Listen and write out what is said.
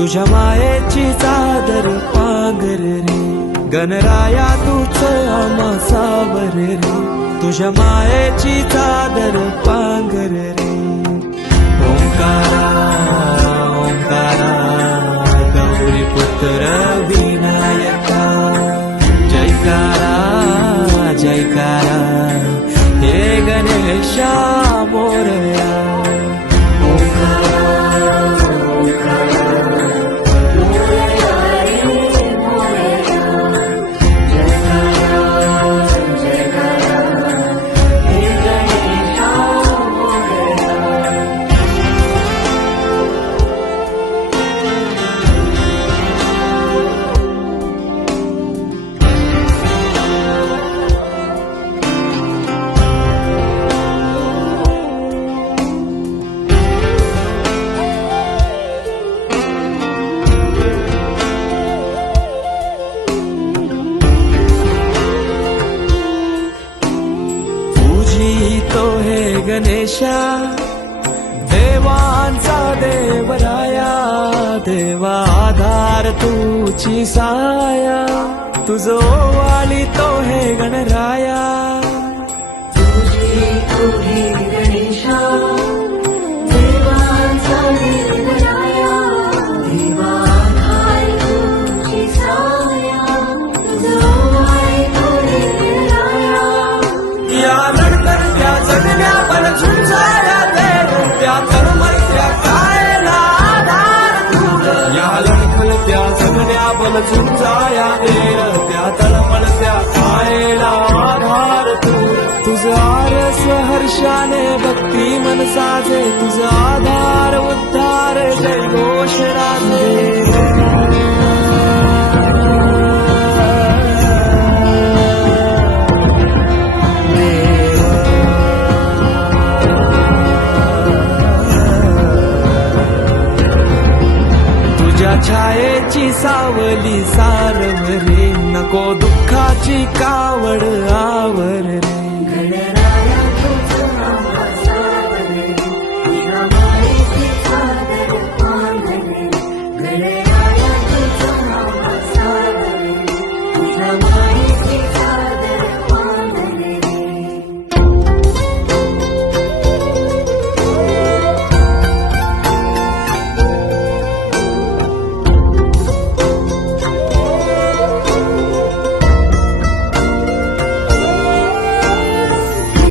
तुझ्या मायेची चादर पांघर रे, गणराया तूच आम्हा सावर रे, तुझ्या मायेची चादर पांघर रे. ओंकारा ओंकारा गौरी पुत्र विनायका, जयकारा जयकारा हे गणेशा मोरया. तो हे गणेशा देवांचा देवराया, देवा आधार तुझी साया, तुझो वाली तो हे गणराया. तुझी तो हे गणेशा देवांचा देवराया, देवा आधार तुझी साया, तुझो वाली तो हे गणराया. या लढतरत्या जगण्या बल झुंजाया देव, त्या तळमळत्या कायला आधार तूर. या लढतरत्या जगण्या बल झुंजाया देव, त्या तळमळत्या कायला आधार तूर. तुझं आरस हर्षाने भक्ती मन साजे, तुझं आधार उद्धार जय घोष राजे. छायेची सावली सारव रे, नको दुःखाची कावड आवर रे.